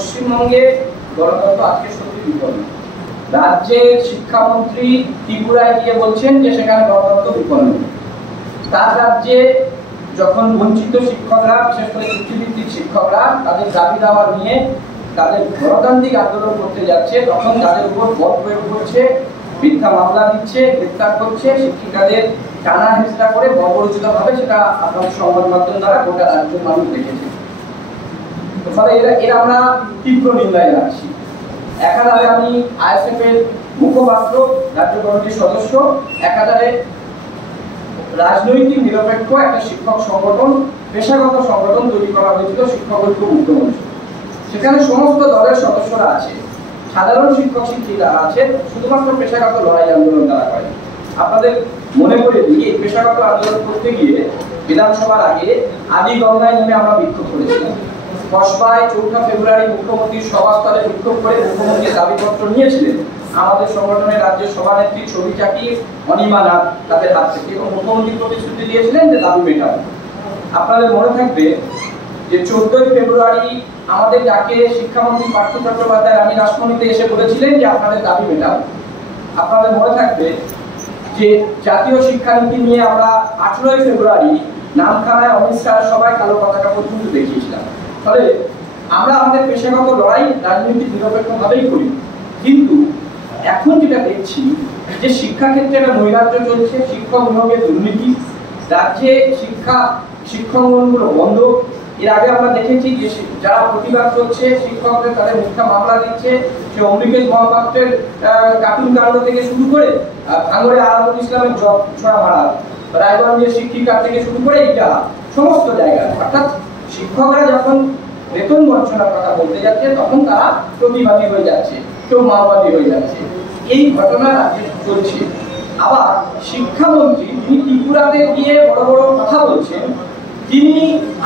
পশ্চিমবঙ্গে গণতন্ত্র আজকে সত্যি বিপন্ন। রাজ্যের শিক্ষামন্ত্রী ত্রিপুরায় গিয়ে বলছেন যে সেখানে গণতন্ত্র বিপন্ন। তার রাজ্যে যখন বঞ্চিত শিক্ষকরা, বিশেষ করে চুক্তিভিত্তিক শিক্ষকরা তাদের দাবি দাওয়া নিয়ে তাদের গণতান্ত্রিক আন্দোলন করতে যাচ্ছে, তখন তাদের উপর বল প্রয়োগ করছে, মিথ্যা মামলা দিচ্ছে, গ্রেপ্তার করছে, শিক্ষিকাদের টানা হেঁচড়া করে বর্বরোচিত ভাবে, সেটা আপনাদের সংবাদ মাধ্যম দ্বারা গোটা রাজ্যের মানুষ দেখেছে। ফলে এরা আমরা তীব্র নিন্দায় রাখছি। একাধারে আমি আইএসএফ এর মুখপাত্র, রাজ্য কমিটির সদস্য, একাধারে রাজনৈতিক নিরপেক্ষ একটা শিক্ষক সংগঠন, পেশাগত সংগঠন তৈরি করা হয়েছিল শিক্ষক ঐক্য মুক্তমঞ্চ। সেখানে সমস্ত দলের সদস্যরা আছে, সাধারণ শিক্ষক শিক্ষিকারা আছে, শুধুমাত্র পেশাগত লড়াই আন্দোলন তারা করে। আপনাদের মনে করে দিই, এই পেশাগত আন্দোলন করতে গিয়ে বিধানসভার আগে আদি গঙ্গায় নেমে আমরা বিক্ষোভ করেছিলাম। কসবায় 4 ফেব্রুয়ারি মুখ্যমন্ত্রীর সভাস্থলে বিক্ষোভ করে মুখ্যমন্ত্রীর দাবিপত্র নিয়েছিলেন আমাদের সংগঠনের রাজ্যের সভানেত্রী ছবি চাকি, অনিমা নাথ তাদের হাত থেকে, এবং মুখ্যমন্ত্রী প্রতিশ্রুতি দিয়েছিলেন যে দাবি মেটাবো। আপনাদের মনে থাকবে যে 14 ফেব্রুয়ারি আমাদের ডাকে শিক্ষামন্ত্রী পার্থ চট্টোপাধ্যায় আমি রাজধানীতে এসে বলেছিলেন যে আপনাদের দাবি মেটাবো। আপনাদের মনে থাকবে যে জাতীয় শিক্ষানীতি নিয়ে আমরা 18 ফেব্রুয়ারি নামখানায় অমিত শাহ সবাই কালো পতাকা পর্যন্ত দেখিয়েছিলাম। ফলে আমরা আমাদের পেশাগত লড়াই রাজনৈতিক নিরপেক্ষভাবেই করি, কিন্তু এখন যেটা দেখছি যে শিক্ষাক্ষেত্রে একটা নৈরাজ্য চলছে, শিক্ষক নিয়োগের দুর্নীতি, রাজ্যে শিক্ষাঙ্গনগুলো বন্ধ। এর আগে আমরা দেখেছি যে যারা প্রতিবাদ করছে শিক্ষকদের তাদের মিথ্যা মামলা দিচ্ছে, সে অমৃকেশ মহাপাত্রের কার্টুন কাণ্ড থেকে শুরু করে ভাঙড়ে আরামুল ইসলামের জব ছড়া মারা, রায়গঞ্জের শিক্ষিকা থেকে শুরু করে এটা সমস্ত জায়গায়, অর্থাৎ শিক্ষকরা যখন বেতন বঞ্চনার কথা বলতে যাচ্ছে তখন তারা প্রতিবাদী হয়ে যাচ্ছে, কেউ মাওবাদী হয়ে যাচ্ছে। এই ঘটনা রাজ্যে চলছে। আবার শিক্ষামন্ত্রী তিনি ত্রিপুরাতে গিয়ে বড় বড় কথা বলছেন, তিনি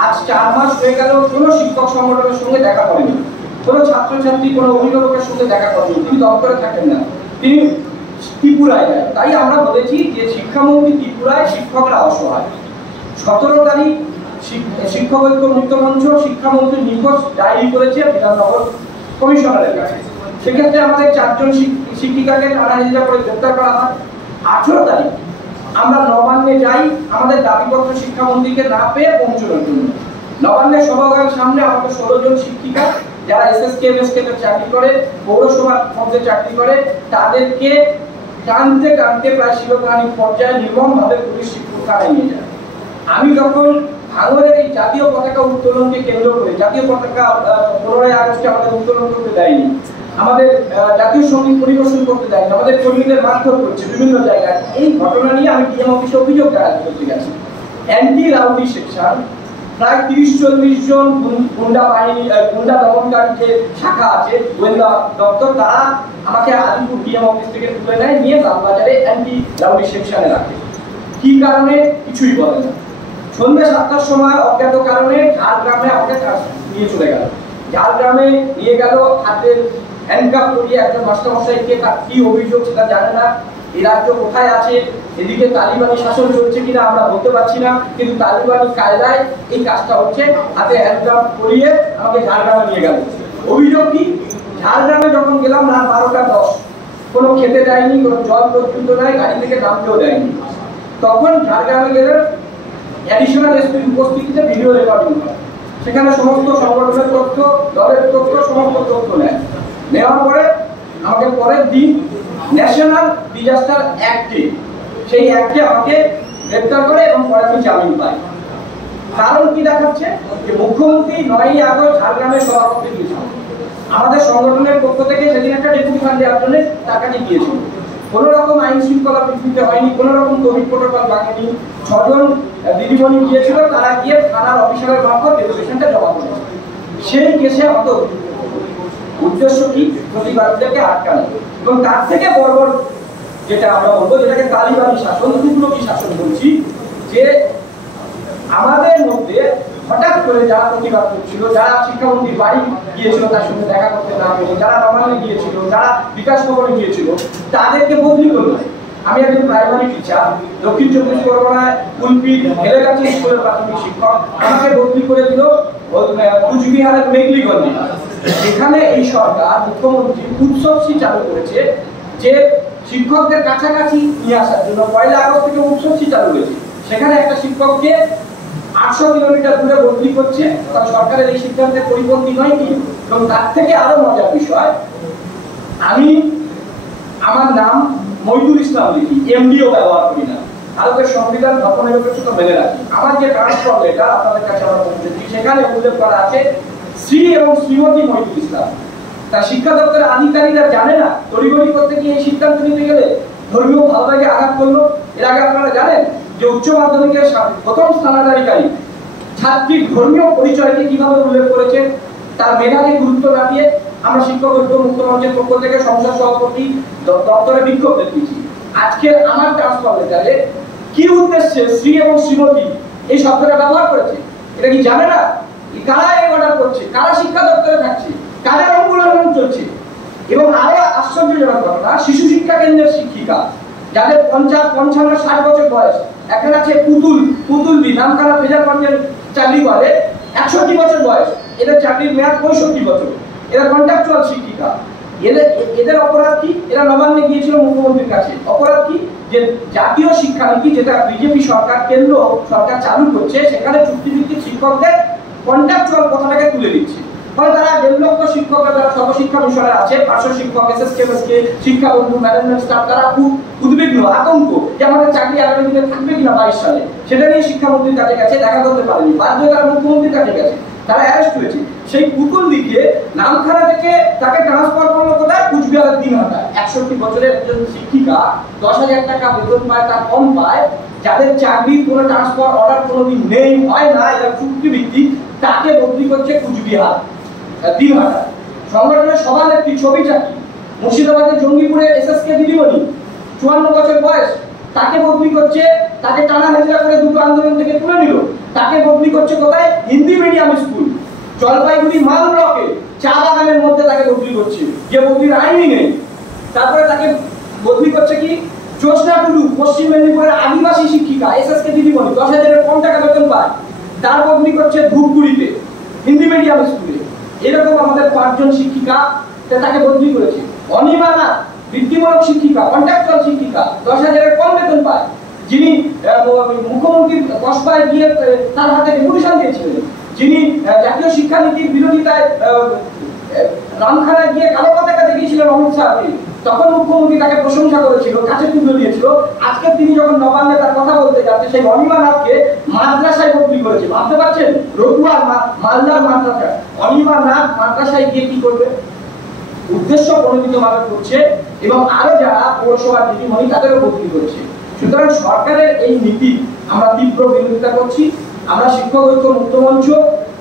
আজ 4 মাস হয়ে গেল কোনো শিক্ষক সংগঠনের সঙ্গে দেখা করেনি, কোনো ছাত্রছাত্রী, কোনো অভিভাবকের সঙ্গে দেখা করেনি, তিনি দপ্তরে থাকেন না, তিনি ত্রিপুরায় যায়। তাই আমরা বলেছি যে শিক্ষামন্ত্রী ত্রিপুরায়, শিক্ষকরা অসহায়। 17 তারিখ শিক্ষক ঐক্য মুক্তমঞ্চ শিক্ষামন্ত্রী নিখোঁজ ডায়েরি করেছে বিধাননগর কমিশনারের কাছে। সেক্ষেত্রে আমাদের 4 জন শিক্ষিকাকে টানা হেঁচড়া করে গ্রেপ্তার করা হয়। 18 তারিখ আমরা নবান্নে যাই আমাদের দাবিপত্র শিক্ষামন্ত্রীকে না পেয়ে পৌঁছানোর জন্য। নবান্নের সভাগারের সামনে আমাদের 16 জন শিক্ষিকা যারা এসএসকেএমএসকে চাকরি করে, পৌরসভার মধ্যে চাকরি করে, তাদেরকে টানতে টানতে প্রায় শিরোধারী পর্যায়ে নির্মমভাবে পুলিশ শিক্ষায় নিয়ে যায়। আমি যখন ভাঙড়ের এই জাতীয় পতাকা উত্তোলনকে কেন্দ্র করে, জাতীয় পতাকা 15ই আগস্টে আমাদের উত্তোলন করতে দেয়নি, আমাদের জাতীয় সঙ্গীত পরিবেশন করতে দেয়নি, আমাদের কর্মীদের মারধর করছে বিভিন্ন জায়গায়, এই ঘটনা নিয়ে আমি ডিএম অফিসে অভিযোগ দায়ের করতে গেছি। অ্যান্টি রাউডি সেকশন প্রায় 30-40 জন গুন্ডা বাহিনী, গুন্ডা দমনকারী যে শাখা আছে গোয়েন্দা দপ্তর, তারা আমাকে আলিপুর ডিএম অফিস থেকে তুলে নেয়, নিয়ে লালবাজারে অ্যান্টি রাউডি সেকশনে রাখে। কি কারণে কিছুই বলে না। সন্ধ্যা 7টার সময় অজ্ঞাত কারণে ঝাড়গ্রামে আমাকে নিয়ে চলে গেল। ঝাড়গ্রামে নিয়ে গেল, হাতে হ্যান্ডকাপ করিয়ে একজন মাস্টারমশাইকে, তার কি অভিযোগ সেটা জানে না, এই রাজ্য কোথায় আছে, এদিকে তালিবানি শাসন চলছে কিনা আমরা বলতে পারছি না, কিন্তু তালিবানি কায়দায় এই কাজটা হচ্ছে, হাতে হ্যান্ডকাপ করিয়ে আমাকে ঝাড়গ্রামে নিয়ে গেল। অভিযোগ কি? ঝাড়গ্রামে যখন গেলাম রাত 12টা 10, কোনো খেতে দেয়নি, কোনো জল পর্যন্ত নাই, গাড়ি থেকে নামতেও দেয়নি। তখন ঝাড়গ্রামে গেলে অ্যাডিশনাল এসপির উপস্থিতিতে ভিডিও রেকর্ডিং হয়, সেখানে সমস্ত সংগঠনের তথ্য, দলের তথ্য, সমস্ত তথ্য নেয়। নেওয়ার পরে আমাকে পরের দিন ন্যাশনাল ডিজাস্টার অ্যাক্টে, সেই অ্যাক্টে আমাকে গ্রেপ্তার করে এবং পরে আমি জামিন পাই। কারণ কি দেখাচ্ছে যে মুখ্যমন্ত্রী 9ই আগস্ট ঝাড়গ্রামে সভা করতে গিয়েছিল, আমাদের সংগঠনের পক্ষ থেকে সেদিন একটা ডেপুটি ফান্ড দেওয়ার জন্য টাকাটি দিয়েছিল। কোনো রকম আইন শৃঙ্খলা বিঘ্নিত হয়নি, কোনো রকম কোভিড প্রোটোকল ভাঙেনি। 6 জন দিদিমণি গিয়েছিল, তারা গিয়ে থানার অফিসারের মারফত ডেপুটেশনটা জমা করেছে। সেই কেসে আমাদের উদ্দেশ্য কি? প্রতিবাদীদেরকে আটকানো, এবং তার থেকে বড় যেটা আমরা বলবো, যেটাকে তালিবানি শাসন, তুগলকি শাসন বলছি, যে আমাদের মধ্যে হঠাৎ করে যারা প্রতিবাদ করছিল, যারা শিক্ষামন্ত্রীর বাড়ি গিয়েছিল তার সঙ্গে দেখা করতে না পেরে, যারা নবান্নে গিয়েছিল, যারা বিকাশ ভবনে গিয়েছিল, তাদেরকে বদলি করলো। আমি একজন প্রাইমারি টিচার, দক্ষিণ 24 পরগনায় কুলপি হেলেগাছি স্কুলের প্রাথমিক শিক্ষক, আমাকে বদলি করে দিল কুচবিহারের মেঘলিগঞ্জে। এখানে এই সরকার মুখ্যমন্ত্রী উৎসবসী চালু করেছে যে শিক্ষকদের কাছাকাছি নিয়ে আসার জন্য 1 আগস্ট থেকে উৎসবসী চালু হয়েছে। সেখানে একটা শিক্ষককে 800 কিলোমিটার দূরে বদলি করছে, কারণ সরকারের এই সিদ্ধান্তের পরিপন্থী নয় কি। এবং তার থেকে আরো মজার বিষয়, আমি আমার নাম মইদুল ইসলাম লিখি, এমডিও ব্যবহার করি না, ভারতের সংবিধান ধর্মনিরপেক্ষতা মেনে রাখি। আমার যে ট্রান্সফার লেটার আপনাদের কাছে আমরা পৌঁছে দিই, সেখানে উল্লেখ করা আছে শ্রী এবং শ্রীমতী মইদুল ইসলাম। তা শিক্ষা দপ্তরের আধিকারিকরা জানে না তড়িঘড়ি করতে গিয়ে এই সিদ্ধান্ত নিতে গেলে ধর্মীয় ভাবনাকে আঘাত করলো। এর আগে আপনারা জানেন যে উচ্চ মাধ্যমিকের প্রথম স্থানাধিকারী ছাত্রীর ধর্মীয় পরিচয়কে কিভাবে উল্লেখ করেছে, তার মেধাকে গুরুত্ব না দিয়ে আমরা শিক্ষক ঐক্য মুক্ত মঞ্চের পক্ষ থেকে সংসদ সভাপতি দপ্তরে বিক্ষোভ দেখিয়েছি। আজকে আমার ট্রান্সফার লেটারে কি উদ্দেশ্যে শ্রী এবং শ্রীমতী এই শব্দটা ব্যবহার করেছে এটা কি জানে না? কারা এই অর্ডার করছে, কারা শিক্ষা দপ্তরে থাকছে, কাদের অঙ্গুলন চলছে? এবং আরো আশ্চর্যজনক ঘটনা, শিশু শিক্ষা কেন্দ্রের শিক্ষিকা যাদের 50, 55, 60 বছর বয়স, এখানে আছে পুতুল নামখানা ফেজারগঞ্জের চাকরি করে, 61 বছর বয়স, এদের চাকরির মেয়াদ 65 বছর, এরা কন্ট্রাকচুয়াল শিক্ষিকা। এদের অপরাধ কি? এরা নবান্নে গিয়েছিল মুখ্যমন্ত্রীর কাছে। অপরাধ কি? যে জাতীয় শিক্ষানীতি যেটা বিজেপি সরকার কেন্দ্র সরকার চালু করছে, সেখানে চুক্তিভিত্তিক শিক্ষকদের কন্ট্রাকচুয়াল কথাটাকে তুলে দিচ্ছে। ফলে তারা 1.5 লক্ষ শিক্ষকরা যারা সর্বশিক্ষা মিশনে আছে, 500 শিক্ষক, এসএসকে, শিক্ষা বন্ধু, ম্যানেজমেন্ট স্টাফ, তারা খুব উদ্বিগ্ন, আতঙ্ক যে আমাদের চাকরি আগামী দিনে থাকবে কিনা 22 সালে। সেটা নিয়ে শিক্ষামন্ত্রীর কাছে গেছে, দেখা করতে পারেনি, বাধ্য হয়ে তারা মুখ্যমন্ত্রীর কাছে গেছে, তারা অ্যারেস্ট হয়েছে। সেই পুতুল দিকে নামখানা থেকে তাকে ট্রান্সফার করলো কোথায়? কুচবিহারের দিনহাটায়। 61 বছরের একজন শিক্ষিকা 10,000 টাকা বেতন পায়, তার কম পায়, যাদের চাকরির কোনো ট্রান্সফার অর্ডার কোনোদিন নেই, হয় না, এরা চুক্তিভিত্তিক, তাকে বদলি করছে কুচবিহার দিনহাটা। সংগঠনের সভানেত্রী ছবি চাকরি মুর্শিদাবাদের জঙ্গিপুরে এসএসকে দিদিমণি, 54 বছর বয়স, তাকে বদলি করছে, তাকে টানা হেঁচড়া করে দুটো আন্দোলন থেকে তুলে নিল, তাকে বদলি করছে কোথায়? হিন্দি মিডিয়াম স্কুল জলপাইগুড়ি মাল ব্লকে চা বাগানের মধ্যে তাকে বদলি করছে, যে বদলির আইনই নেই। তারপরে তাকে বদলি করছে কি? জোসনা টুডু পশ্চিম মেদিনীপুরের আদিবাসী শিক্ষিকা, এসএসকে দিদিমণি, 10,000 কম টাকা বেতন পায়, তার বদলি করছে ধূপগুড়িতে হিন্দি মিডিয়াম স্কুলে। এরকম আমাদের 5 জন শিক্ষিকা তাকে বদলি করেছে। অনিমা নাথ বৃত্তিমূলক শিক্ষিকা, কন্ট্রাকচুয়াল শিক্ষিকা, 10,000 কম বেতন পায়, যিনি মুখ্যমন্ত্রী কসবায় গিয়ে তার হাতে ডেপুটেশন দিয়েছিলেন, যিনি জাতীয় শিক্ষানীতির বিরোধিতায় রামখানায় গিয়ে কালো পতাকা দেখিয়েছিলেন অমিত শাহকে, তখন মুখ্যমন্ত্রী তাকে প্রশংসা করেছিল, কাছে তুলে দিয়েছিল। আজকে তিনি যখন নবান্নে তার কথা বলতে যাচ্ছে, সেই অনিমা নাথকে মাদ্রাসায় বদলি করেছে। ভাবতে পারছেন? রঘুয়ার মালদার মাদ্রাসা, অনিমা নাথ মাদ্রাসায় গিয়ে কি করবে? উদ্দেশ্য প্রণোদিতভাবে করছে। এবং আরো যারা পৌরসভার দিদিমণি, তাদেরও বদলি করেছে। সুতরাং সরকারের এই নীতি আমরা তীব্র বিরোধিতা করছি। আমরা শিক্ষক ঐক্য মুক্ত মঞ্চ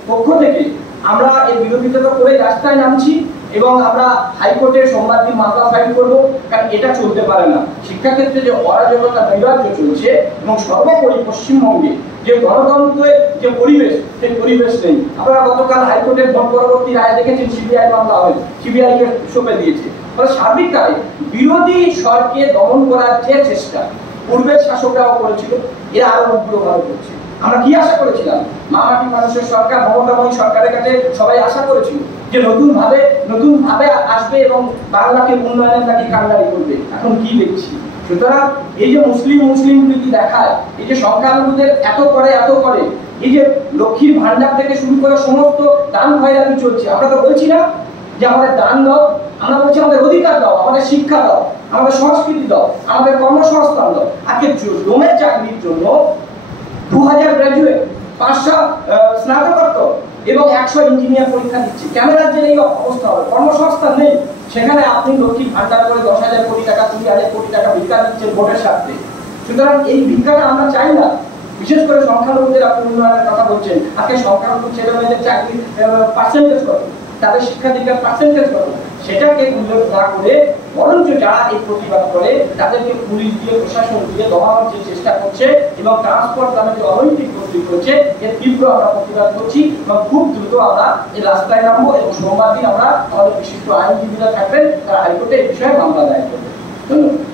পক্ষ থেকে আমরা এই বিরোধিতা করে রাস্তায় নামছি এবং আমরা হাইকোর্টে সোমবার দিন মামলা ফাইল করবো। কারণ এটা চলতে পারে না। শিক্ষাক্ষেত্রে যে অরাজকতা, নৈরাজ্য চলছে এবং সর্বোপরি পশ্চিমবঙ্গে যে গণতন্ত্রের যে পরিবেশ, সেই পরিবেশ নেই। আপনারা গতকাল হাইকোর্টের ভোট পরবর্তী রায় দেখেছেন, সিবিআই মামলা হয়, সিবিআই কে সঁপে দিয়েছে। ফলে সার্বিকভাবে বিরোধী স্বরকে দমন করার যে চেষ্টা পূর্বের শাসকরাও করেছিল, এরা আরো উগ্রভাবে করছে। আমরা কি আশা করেছিলাম? মামাটি মানুষের সরকার, মমতাময়ী সরকারের কাছে সবাই আশা করেছিল যে নতুন ভাবে আসবে এবং বাংলাকে উন্নয়নের নাকি কান্ডারি করবে। এখন কি দেখছি? সুতরাং এই যে মুসলিম প্রীতি দেখায়, এই যে সংখ্যালঘুদের এত করে, এই যে লক্ষ্মীর ভান্ডার থেকে শুরু করে সমস্ত দান খয়রাতি চলছে, আমরা তো বলছি না যে আমাদের দান দাও, আমরা বলছি আমাদের অধিকার দাও, আমাদের শিক্ষা দাও, আমাদের সংস্কৃতি দাও, আমাদের কর্মসংস্থান দাও। আজকে ডোমের চাকরির জন্য 2000 গ্রাজুয়েট, 500 স্নাতকোত্তর এবং 100 ইঞ্জিনিয়ার পরীক্ষা দিচ্ছে। কেন রাজ্যের এই অবস্থা হবে? কর্মসংস্থান নেই। সেখানে আপনি লক্ষ্মী ভান্ডার করে 10,000 কোটি টাকা, 20,000 কোটি টাকা ভিক্ষা দিচ্ছেন ভোটের স্বার্থে। সুতরাং এই ভিক্ষাটা আমরা চাই না। বিশেষ করে সংখ্যালঘুদের আপনি উন্নয়নের কথা বলছেন। আজকে সংখ্যালঘু ছেলেমেয়েদের চাকরির পার্সেন্টেজ কত, তাদের শিক্ষাদীক্ষার পার্সেন্টেজ কত, সেটাকে উল্লেখ না করে বরঞ্চ যারা এই প্রতিবাদ করে তাদেরকে পুলিশ দিয়ে, প্রশাসন দিয়ে দমানোর যে চেষ্টা করছে এবং ট্রান্সপোর্ট নামে যে অনৈতিক প্রস্তুতি করছে, এর তীব্র আমরা প্রতিবাদ করছি এবং খুব দ্রুত আমরা এই রাস্তায় নামবো। এবং সোমবার দিন আমরা আমাদের বিশিষ্ট আইনজীবীরা থাকবেন, তারা হাইকোর্টে এই বিষয়ে মামলা দায়ের করবেন। ধন্যবাদ।